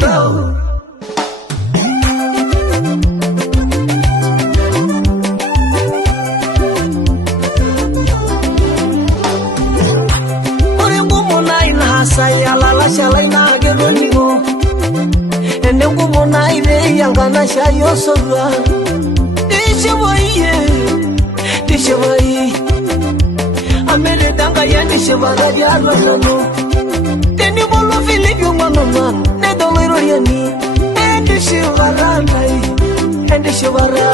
Marau. Saya lala shalai na geronimo ende ngumo na ide yangana shayo soga dishawai amere danga yani shawara diarra no teni bolo filipio mama ne dolero yani ende shawara nai ende shawara